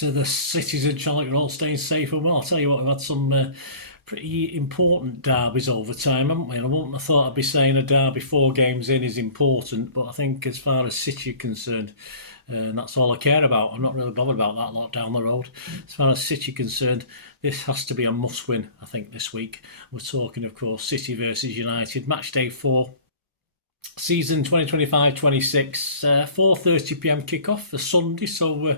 the cities in Charlotte are all staying safe and well. I'll tell you what, we've had some pretty important derbies over time, haven't we? And I wouldn't have thought I'd be saying a derby 4 games in is important, but I think as far as City are concerned, and that's all I care about. I'm not really bothered about that lot down the road. As far as City are concerned, this has to be a must-win, I think, this week. We're talking, of course, City versus United, match day 4. Season 2025-26, 4:30pm kickoff for Sunday, so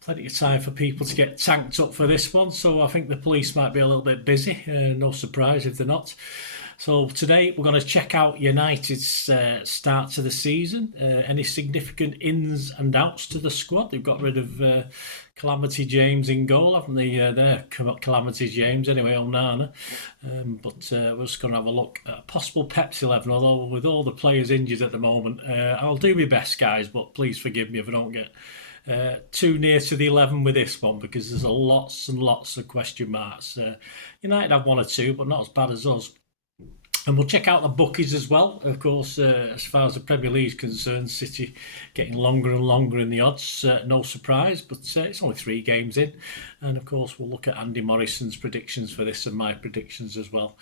plenty of time for people to get tanked up for this one. So I think the police might be a little bit busy, no surprise if they're not. So today we're going to check out United's start to the season, any significant ins and outs to the squad. They've got rid of Calamity James in goal, haven't they? There, Calamity James, anyway, Onana. But we're just going to have a look at a possible Pep's 11, although with all the players injured at the moment, I'll do my best, guys, but please forgive me if I don't get too near to the 11 with this one, because there's lots and lots of question marks. United have 1 or 2, but not as bad as us. And we'll check out the bookies as well. Of course, as far as the Premier League is concerned, City getting longer and longer in the odds. No surprise, but it's only 3 games in. And of course, we'll look at Andy Morrison's predictions for this and my predictions as well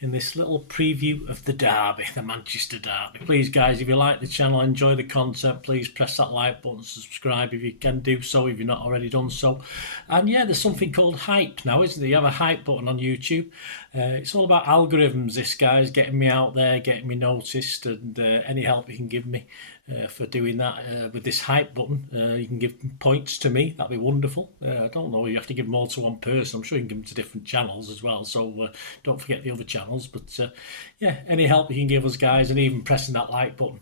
in this little preview of the derby, the Manchester derby. Please, guys, if you like the channel, enjoy the content, please press that like button, subscribe if you can do so, if you've not already done so. And yeah, there's something called hype now, isn't there? You have a hype button on YouTube. It's all about algorithms, this, guys, getting me out there, getting me noticed, and any help you can give me for doing that with this hype button. You can give points to me, that'd be wonderful. I don't know, you have to give them all to one person. I'm sure you can give them to different channels as well, so don't forget the other channels. But yeah, any help you can give us, guys, and even pressing that like button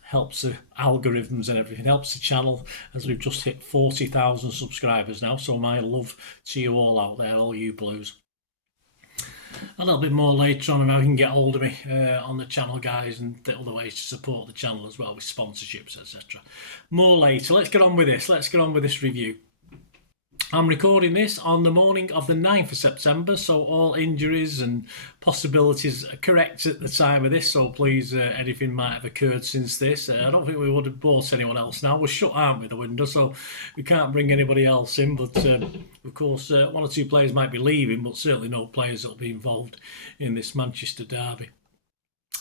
helps the algorithms and everything, helps the channel, as we've just hit 40,000 subscribers now. So my love to you all out there, all you blues. A little bit more later on, and how you can get hold of me on the channel, guys, and the other ways to support the channel as well with sponsorships, etc. More later. Let's get on with this. Let's get on with this review. I'm recording this on the morning of the 9th of September, so all injuries and possibilities are correct at the time of this, so please, anything might have occurred since this. I don't think we would have brought anyone else now. We're shut, aren't we, the window, so we can't bring anybody else in, but of course 1 or 2 players might be leaving, but certainly no players that will be involved in this Manchester derby.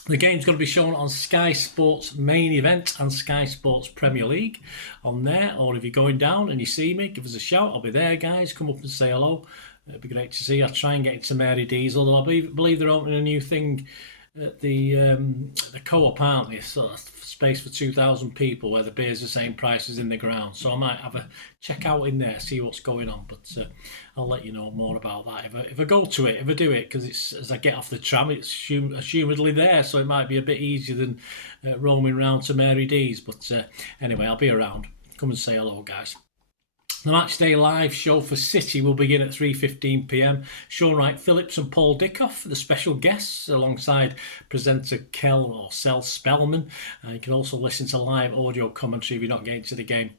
The game's going to be shown on Sky Sports Main Event and Sky Sports Premier League on there. Or if you're going down and you see me, give us a shout. I'll be there, guys. Come up and say hello. It'd be great to see you. I'll try and get into Mary D's, although I believe they're opening a new thing at the Co-op, aren't they? So space for 2,000 people where the beer's the same price as in the ground. So I might have a check out in there, see what's going on. But I'll let you know more about that if I go to it, if I do it, because it's as I get off the tram, it's assumedly there, so it might be a bit easier than roaming around to Mary D's. But anyway, I'll be around. Come and say hello, guys. The Matchday live show for City will begin at 3:15pm. Sean Wright-Phillips and Paul Dickoff are the special guests, alongside presenter Cel Spellman. You can also listen to live audio commentary if you're not getting to the game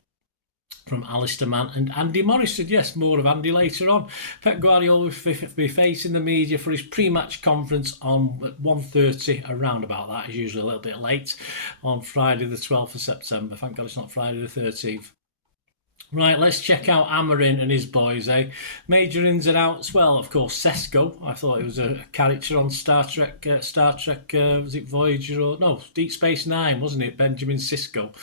from Alistair Mann and Andy Morrison. Yes, more of Andy later on. Pep Guardiola will be facing the media for his pre-match conference on 1:30, around about that. He's usually a little bit late on Friday the 12th of September. Thank God it's not Friday the 13th. Right, let's check out Amorim and his boys, eh? Major ins and outs. Well, of course, Sesko. I thought it was a character on Star Trek, was it Voyager or... No, Deep Space Nine, wasn't it? Benjamin Sisko.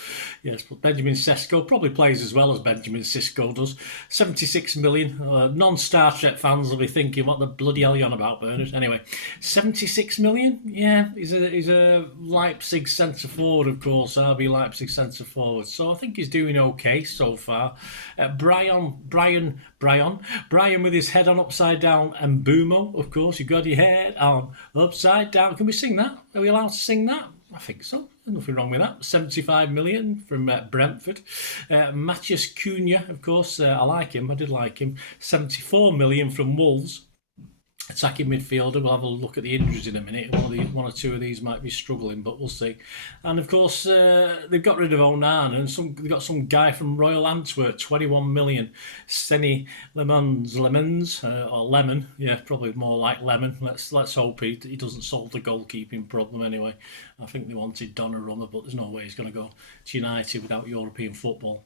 Yes, but Benjamin Sesko probably plays as well as Benjamin Sisko does. 76 million. Non-Star Trek fans will be thinking, what the bloody hell are you on about, Bernard? Anyway, 76 million? Yeah, he's a Leipzig centre-forward, of course. RB Leipzig centre-forward. So I think he's doing okay so far. Brian with his head on upside down, and Boomo, of course. You got your head on upside down. Can we sing that? Are we allowed to sing that? I think so. There's nothing wrong with that. 75 million from Brentford. Matheus Cunha, of course. I like him. I did like him. 74 million from Wolves. Attacking midfielder. We'll have a look at the injuries in a minute. One or 2 of these might be struggling, but we'll see. And of course, they've got rid of Onana, and they've got some guy from Royal Antwerp, 21 million. Senny Lemons, or Lemon. Yeah, probably more like Lemon. Let's hope he doesn't solve the goalkeeping problem anyway. I think they wanted Donnarumma, but there's no way he's going to go to United without European football.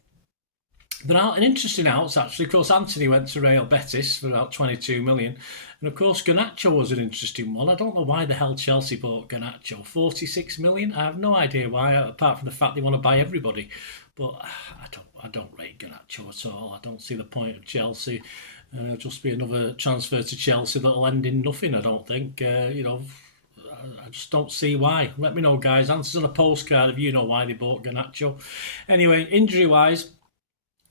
There are an interesting outs actually. Of course, Anthony went to Real Betis for about 22 million, and of course, Garnacho was an interesting one. I don't know why the hell Chelsea bought Garnacho, 46 million. I have no idea why, apart from the fact they want to buy everybody. But I don't rate Garnacho at all. I don't see the point of Chelsea. It'll just be another transfer to Chelsea that'll end in nothing. I don't think. I just don't see why. Let me know, guys. Answers on a postcard if you know why they bought Garnacho. Anyway, injury-wise,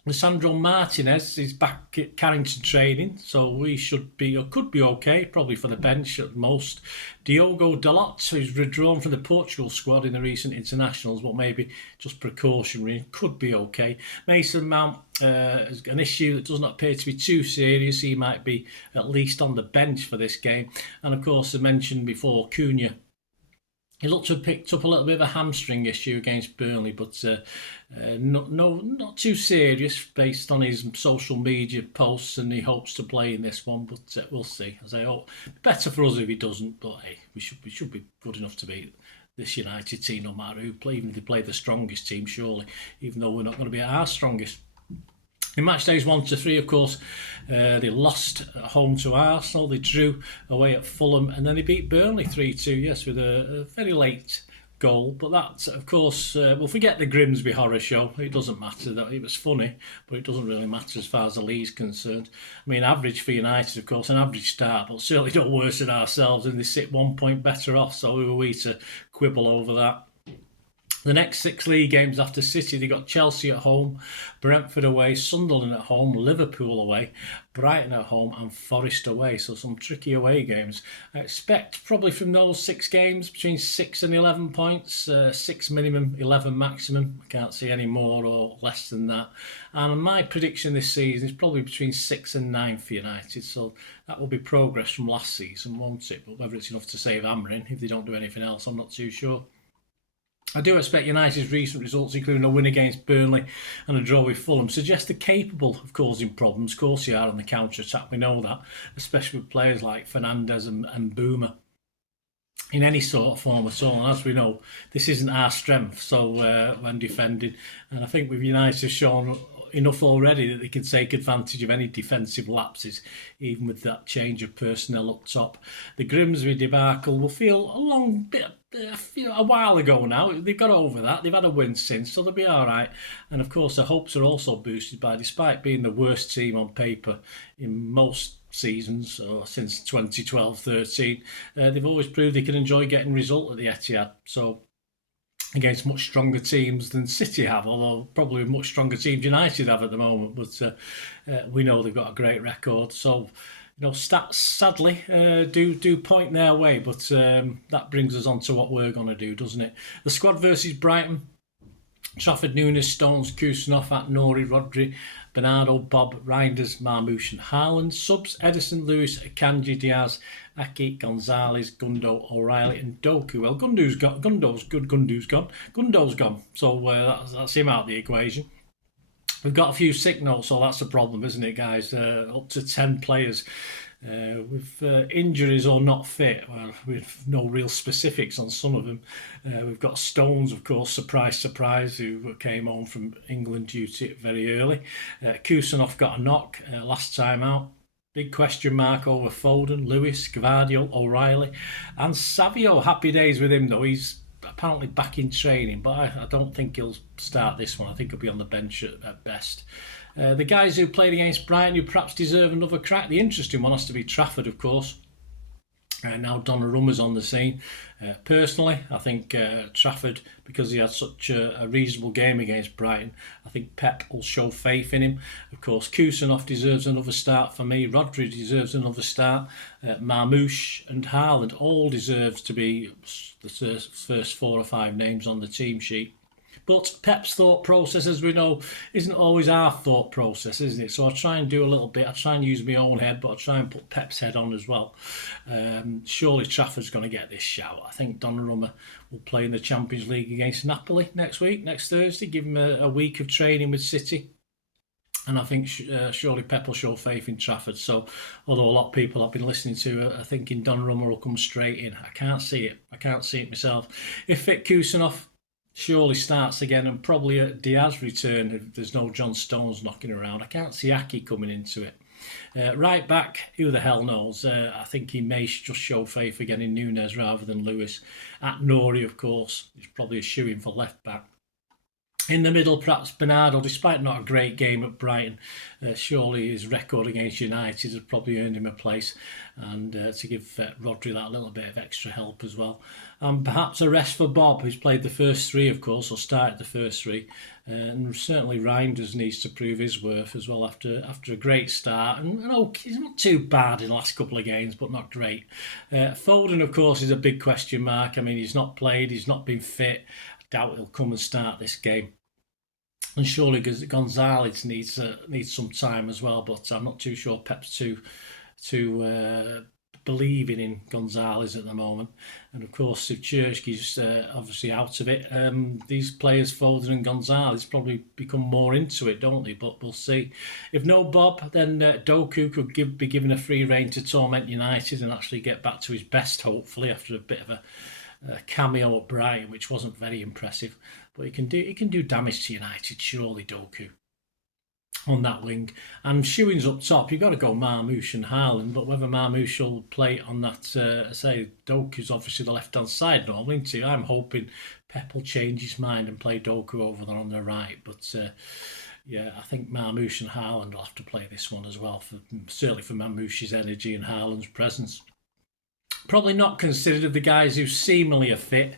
Lisandro Martinez is back at Carrington training, so we should be, or could be okay, probably for the bench at most. Diogo Dalot, who's withdrawn from the Portugal squad in the recent internationals, but maybe just precautionary, could be okay. Mason Mount has an issue that does not appear to be too serious. He might be at least on the bench for this game. And of course, I mentioned before, Cunha. He looked to have picked up a little bit of a hamstring issue against Burnley, but not too serious based on his social media posts, and he hopes to play in this one, but we'll see. As I hope, better for us if he doesn't, but hey, we should be good enough to beat this United team no matter who play, even if they play the strongest team, surely, even though we're not going to be at our strongest. In match days 1 to 3, of course, they lost at home to Arsenal, they drew away at Fulham, and then they beat Burnley 3-2, yes, with a very late goal. But that, of course, we'll forget the Grimsby horror show. It doesn't matter. That it was funny, but it doesn't really matter as far as the league's concerned. I mean, average for United, of course, an average start, but certainly don't worse than ourselves, and they sit 1 point better off, so who are we to quibble over that? The next 6 league games after City, they got Chelsea at home, Brentford away, Sunderland at home, Liverpool away, Brighton at home and Forest away. So some tricky away games. I expect probably from those 6 games between 6 and 11 points, 6 minimum, 11 maximum. I can't see any more or less than that. And my prediction this season is probably between 6 and 9 for United. So that will be progress from last season, won't it? But whether it's enough to save Amorim, if they don't do anything else, I'm not too sure. I do expect United's recent results, including a win against Burnley and a draw with Fulham, suggest they're capable of causing problems. Of course they are on the counter-attack, we know that, especially with players like Fernandes and Boomer in any sort of form at all. And as we know, this isn't our strength, so when defending. And I think with United have shown enough already that they can take advantage of any defensive lapses, even with that change of personnel up top. The Grimsby debacle will feel a while ago now. They've got over that. They've had a win since, so they'll be all right. And of course, their hopes are also boosted by, despite being the worst team on paper in most seasons or since 2012-13, they've always proved they can enjoy getting result at the Etihad. So against much stronger teams than City have, although probably much stronger teams United have at the moment. But we know they've got a great record. So, stats sadly do point their way. But that brings us on to what we're going to do, doesn't it? The squad versus Brighton. Trafford, Nunes, Stones, Kusanov, Nori, Rodri, Bernardo, Bob, Reinders, Marmoush and Haaland. Subs, Edison, Lewis, Akanji, Diaz, Aki, Gonzalez, Gundo, O'Reilly and Doku. Well, Gundo's gone. So that's him out of the equation. We've got a few sick notes, so that's a problem, isn't it, guys? Up to 10 players with injuries or not fit. Well, with no real specifics on some of them. We've got Stones, of course, surprise, who came home from England duty very early. Kusanov got a knock last time out. Big question mark over Foden, Lewis, Gvardiol, O'Reilly and Savio. Happy days with him, though. He's apparently back in training, but I don't think he'll start this one. I think he'll be on the bench at best. The guys who played against Brighton who perhaps deserve another crack. The interesting one has to be Trafford, of course. Now Donnarumma's on the scene. Personally, I think Trafford, because he had such a reasonable game against Brighton, I think Pep will show faith in him. Of course, Kusanov deserves another start for me. Rodri deserves another start. Marmoush and Haaland all deserves to be the first 4 or 5 names on the team sheet. But Pep's thought process, as we know, isn't always our thought process, isn't it? So I try and do a little bit. I try and use my own head, but I try and put Pep's head on as well. Surely Trafford's going to get this shout. I think Donnarumma will play in the Champions League against Napoli next Thursday. Give him a week of training with City. And I think surely Pep will show faith in Trafford. So, although a lot of people I've been listening to are thinking Donnarumma will come straight in, I can't see it. I can't see it myself. If fit, Kusanov, surely starts again, and probably a Diaz return if there's no John Stones knocking around. I can't see Aki coming into it. Right back, who the hell knows? I think he may just show faith again in Núñez rather than Lewis. At Nori, of course, he's probably a shoo-in for left back. In the middle, perhaps Bernardo, despite not a great game at Brighton, surely his record against United has probably earned him a place, and to give Rodri that little bit of extra help as well. And perhaps a rest for Bob, who's played the first three, of course, or started the first three. And certainly Reinders needs to prove his worth as well after a great start. And he's not too bad in the last couple of games, but not great. Foden, of course, is a big question mark. I mean, he's not played, he's not been fit. I doubt he'll come and start this game. And surely Gonzalez needs some time as well, but I'm not too sure Pep's too believing in Gonzalez at the moment. And of course, if Churchky's obviously out of it, these players, Foden and Gonzalez, probably become more into it, don't they? But we'll see. If no Bob, then Doku could be given a free rein to torment United and actually get back to his best, hopefully, after a bit of a cameo at Brighton, which wasn't very impressive. But he can do damage to United, surely, Doku, on that wing. And Shewing's up top. You've got to go Marmoush and Haaland, but whether Marmoush will play on that, Doku's obviously the left-hand side normally, isn't he? I'm hoping Pep will change his mind and play Doku over there on the right, but I think Marmoush and Haaland will have to play this one as well, certainly for Marmoush's energy and Haaland's presence. Probably not considered of the guys who seemingly are fit.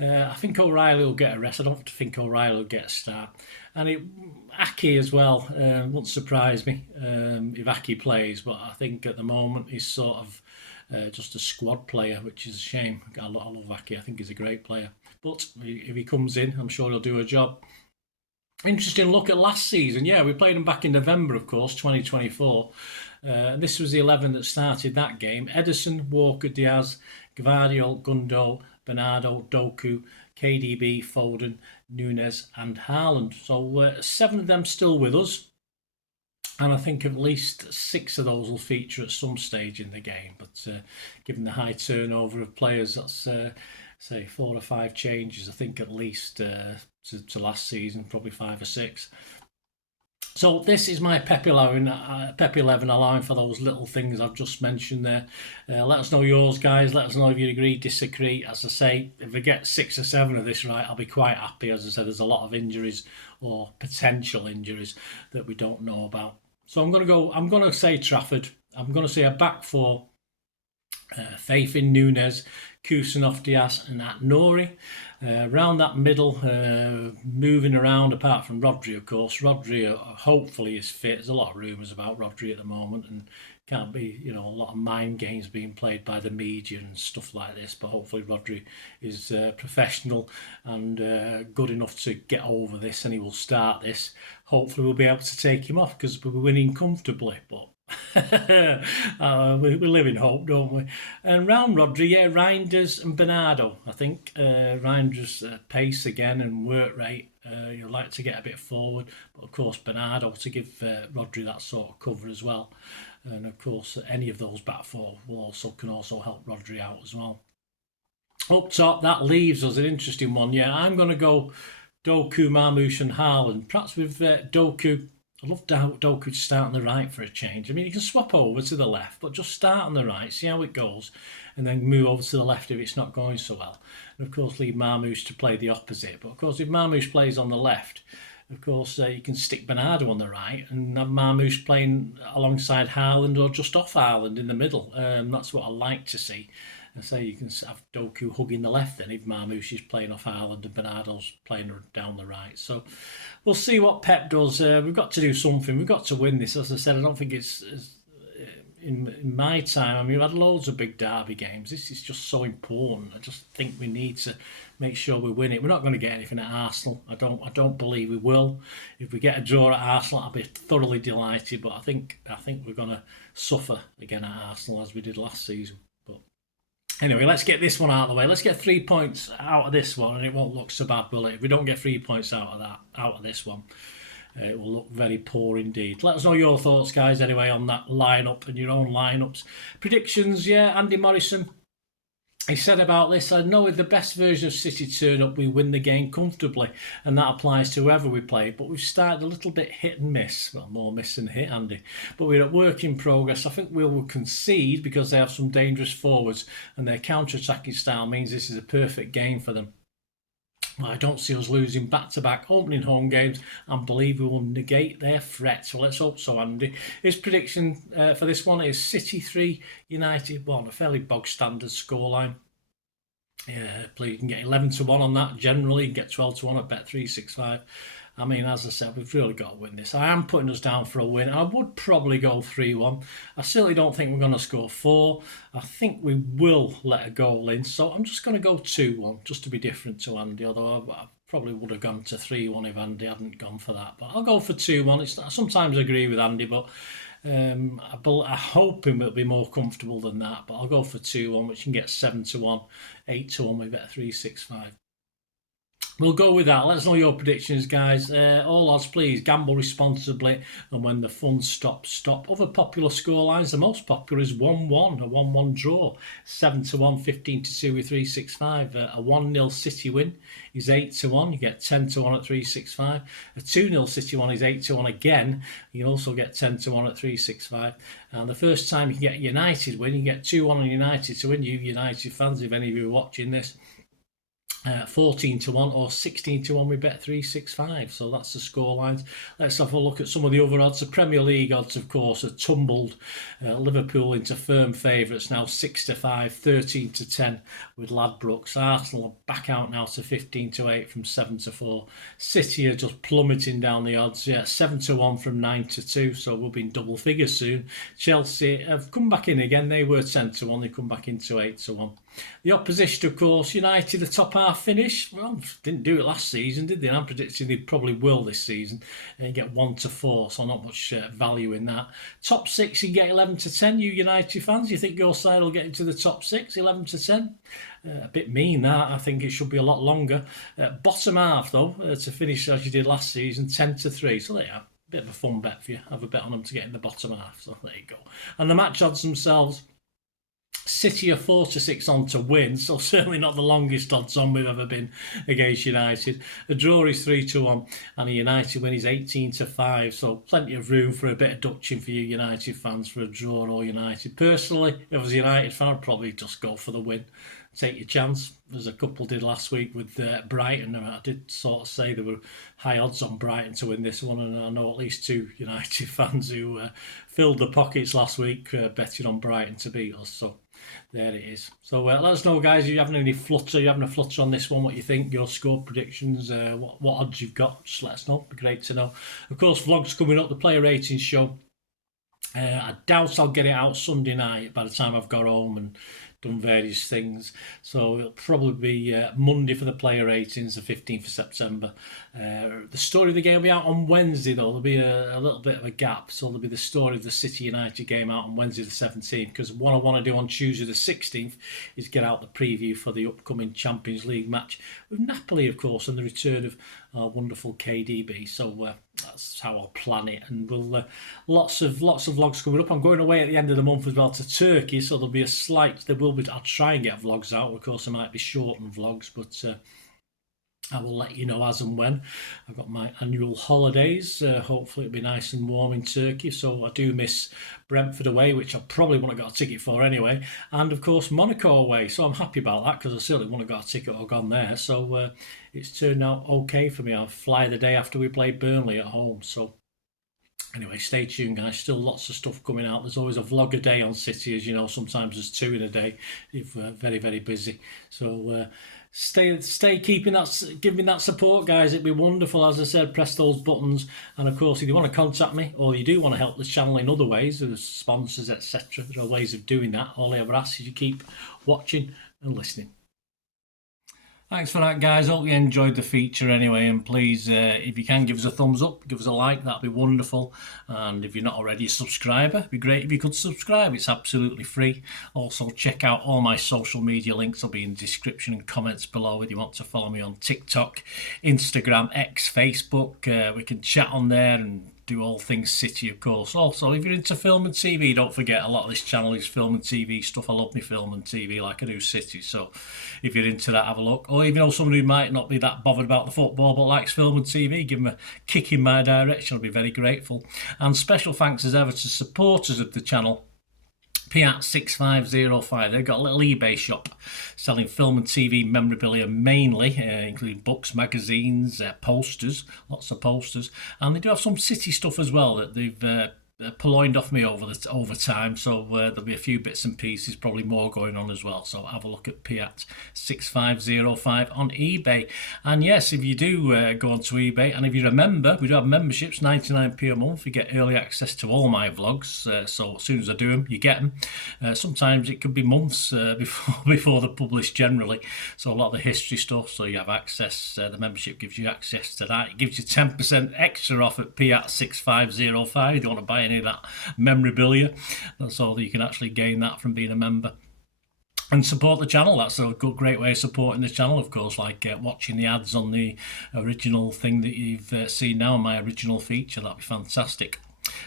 I think O'Reilly will get a rest. I don't think O'Reilly will get a start. And Aki as well, won't surprise me if Aki plays, but I think at the moment he's sort of just a squad player, which is a shame. I love Aki, I think he's a great player. But if he comes in, I'm sure he'll do a job. Interesting look at last season. Yeah, we played him back in November, of course, 2024. This was the 11 that started that game. Ederson, Walker, Diaz, Gvardiol, Gundo, Bernardo, Doku, KDB, Foden, Núñez and Haaland. So 7 of them still with us. And I think at least 6 of those will feature at some stage in the game. But given the high turnover of players, that's, 4 or 5 changes, I think at least to last season, probably 5 or 6. So this is my Pep 11, allowing for those little things I've just mentioned there. Let us know yours, guys. Let us know if you agree, disagree. As I say, if I get 6 or 7 of this right, I'll be quite happy. As I said, there's a lot of injuries or potential injuries that we don't know about. So I'm going to say Trafford. I'm going to say a back four. Faith in Núñez, Kusanov, Diaz and Nori. Around that middle, moving around apart from Rodri, of course. Rodri hopefully is fit. There's a lot of rumours about Rodri at the moment, and can't be, a lot of mind games being played by the media and stuff like this, but hopefully Rodri is professional and good enough to get over this, and he will start this. Hopefully we'll be able to take him off because we're winning comfortably, but we live in hope, don't we? And round Rodri, Reinders and Bernardo. I think Reinders' pace again and work rate, you'd like to get a bit forward, but of course Bernardo to give Rodri that sort of cover as well. And of course any of those back four can also help Rodri out as well. Up top, that leaves us an interesting one. Yeah, I'm going to go Doku, Marmoush and Haaland. Perhaps with Doku. I love Doku to start on the right for a change. I mean, you can swap over to the left, but just start on the right, see how it goes, and then move over to the left if it's not going so well. And of course, leave Marmoush to play the opposite. But of course, if Marmoush plays on the left, of course, you can stick Bernardo on the right and have Marmoush playing alongside Haaland or just off Haaland in the middle. That's what I like to see. And so you can have Doku hugging the left then if Marmoush is playing off Haaland and Bernardo's playing down the right. So we'll see what Pep does. We've got to do something. We've got to win this. As I said, I don't think it's in my time. I mean, we've had loads of big derby games. This is just so important. I just think we need to make sure we win it. We're not going to get anything at Arsenal. I don't believe we will. If we get a draw at Arsenal, I'll be thoroughly delighted. But I think we're going to suffer again at Arsenal as we did last season. Anyway, let's get this one out of the way. Let's get 3 points out of this one, and it won't look so bad, will it? If we don't get 3 points out of this one, it will look very poor indeed. Let us know your thoughts, guys, anyway, on that lineup and your own lineups. Predictions, yeah, Andy Morrison. He said about this, I know if the best version of City turn up, we win the game comfortably, and that applies to whoever we play. But we've started a little bit hit and miss. Well, more miss than hit, Andy. But we're at work in progress. I think we'll concede because they have some dangerous forwards, and their counter-attacking style means this is a perfect game for them. I don't see us losing back-to-back opening home games and believe we will negate their threat. Well, let's hope so, Andy. His prediction for this one is City 3, United 1, a fairly bog-standard scoreline. Yeah, you can get 11-1 on that generally. You can get 12-1 at Bet365. I mean, as I said, we've really got to win this. I am putting us down for a win. I would probably go 3-1. I certainly don't think we're going to score 4. I think we will let a goal in. So I'm just going to go 2-1, just to be different to Andy, although I probably would have gone to 3-1 if Andy hadn't gone for that. But I'll go for 2-1. I sometimes agree with Andy, but I hope him will be more comfortable than that. But I'll go for 2-1, which can get 7-1, 8-1 with Bet365. We'll go with that. Let us know your predictions, guys. All odds, please. Gamble responsibly. And when the fun stops, stop. Other popular scorelines, the most popular is 1-1, a 1-1 draw. 7-1, 15-2 with 365. A 1-0 City win is 8-1. You get 10-1 at 365. A 2-0 City one is 8-1 again. You can also get 10-1 at 365. And the first time you can get United win, you get 2-1 on United to win. You United fans, if any of you are watching this, 14-1 or 16-1 with Bet365. So that's the scorelines. Let's have a look at some of the other odds. The Premier League odds, of course, are tumbled. Liverpool into firm favourites now, 6-5, 13-10 with Ladbrokes. Arsenal are back out now to 15-8 from 7-4. City are just plummeting down the odds. 7-1 from 9-2, so we'll be in double figures soon. Chelsea have come back in again. They were 10-1. They come back into 8-1. The opposition, of course, United, the top half finish. Well, didn't do it last season, did they? I'm predicting they probably will this season. You get 1-4, so not much value in that. Top 6, you get 11-10. You United fans, you think your side will get into the top 6, 11-10? A bit mean that. I think it should be a lot longer. Bottom half, though, to finish as you did last season, 10-3. So there you are. Bit of a fun bet for you. Have a bet on them to get in the bottom half. So there you go. And the match odds themselves. City are 4-6 on to win, so certainly not the longest odds on we've ever been against United. A draw is 3-1, and a United win is 18-5, so plenty of room for a bit of dutching for you United fans for a draw or United. Personally, if I was a United fan, I'd probably just go for the win. Take your chance, as a couple did last week with Brighton. I did sort of say there were high odds on Brighton to win this one, and I know at least 2 United fans who filled the pockets last week betting on Brighton to beat us. So there it is. So let us know, guys, if you're having any flutter, you're having a flutter on this one, what you think, your score predictions, what odds you've got, just let us know. It'd be great to know. Of course, vlogs coming up, the player ratings show. I doubt I'll get it out Sunday night by the time I've got home and done various things. So it'll probably be Monday for the player ratings, the 15th of September. The story of the game will be out on Wednesday, though. There'll be a little bit of a gap. So there'll be the story of the City United game out on Wednesday the 17th, because what I want to do on Tuesday the 16th is get out the preview for the upcoming Champions League match with Napoli, of course, and the return of our wonderful KDB. So that's how I'll plan it, and we'll lots of vlogs coming up. I'm going away at the end of the month as well to Turkey, so there'll be I'll try and get vlogs out. Of course, there might be shortened vlogs, but I will let you know as and when. I've got my annual holidays. Hopefully it'll be nice and warm in Turkey. So I do miss Brentford away, which I probably wouldn't have got a ticket for anyway. And of course Monaco away. So I'm happy about that, because I certainly wouldn't have got a ticket or gone there. So it's turned out okay for me. I'll fly the day after we play Burnley at home. So anyway, stay tuned, guys. Still lots of stuff coming out. There's always a vlog a day on City, as you know. Sometimes there's 2 in a day if we're very, very busy. So stay giving that support, guys. It'd be wonderful. As I said, press those buttons. And of course, if you want to contact me, or you do want to help this channel in other ways, with sponsors, etc., there are ways of doing that. All I ever ask is you keep watching and listening. Thanks for that, guys. Hope you enjoyed the feature anyway, and please, if you can, give us a thumbs up, give us a like, that'd be wonderful. And if you're not already a subscriber, it'd be great if you could subscribe. It's absolutely free. Also, check out all my social media links. They'll be in the description and comments below if you want to follow me on TikTok, Instagram, X, Facebook. We can chat on there and do all things City, of course. Also, if you're into film and TV, don't forget a lot of this channel is film and TV stuff. I love my film and TV like I do City. So if you're into that, have a look. Or even though someone who might not be that bothered about the football but likes film and TV, give them a kick in my direction. I'll be very grateful. And special thanks as ever to supporters of the channel. Piat6505, they've got a little eBay shop selling film and TV memorabilia mainly, including books, magazines, posters, lots of posters, and they do have some City stuff as well that they've purloined off me over time, so there'll be a few bits and pieces, probably more going on as well, so have a look at Piat6505 on eBay. And yes, if you do go onto eBay, and if you're a member, we do have memberships, 99p a month. You get early access to all my vlogs, so as soon as I do them, you get them. Sometimes it could be months before they're published generally, so a lot of the history stuff, so you have access, the membership gives you access to that. It gives you 10% extra off at Piat6505 if you want to buy any of that memorabilia. That's all that you can actually gain that from being a member. And support the channel. That's a great way of supporting the channel, of course, like watching the ads on the original thing that you've seen now, my original feature. That'd be fantastic.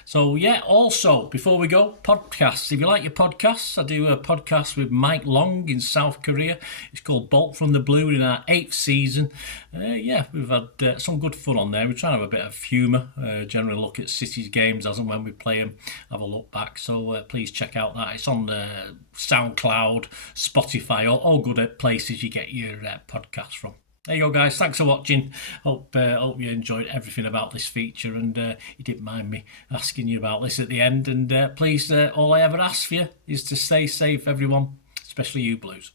So yeah, also before we go, podcasts. If you like your podcasts, I do a podcast with Mike Long in South Korea. It's called Bolt from the Blue, in our 8th season. Yeah, we've had some good fun on there. We're trying to have a bit of humour, generally look at City's games as and when we play them, have a look back. So please check out that. It's on Soundcloud, Spotify, all good places you get your podcasts from. There you go, guys. Thanks for watching. Hope you enjoyed everything about this feature, and you didn't mind me asking you about this at the end. And please, all I ever ask for you is to stay safe, everyone, especially you Blues.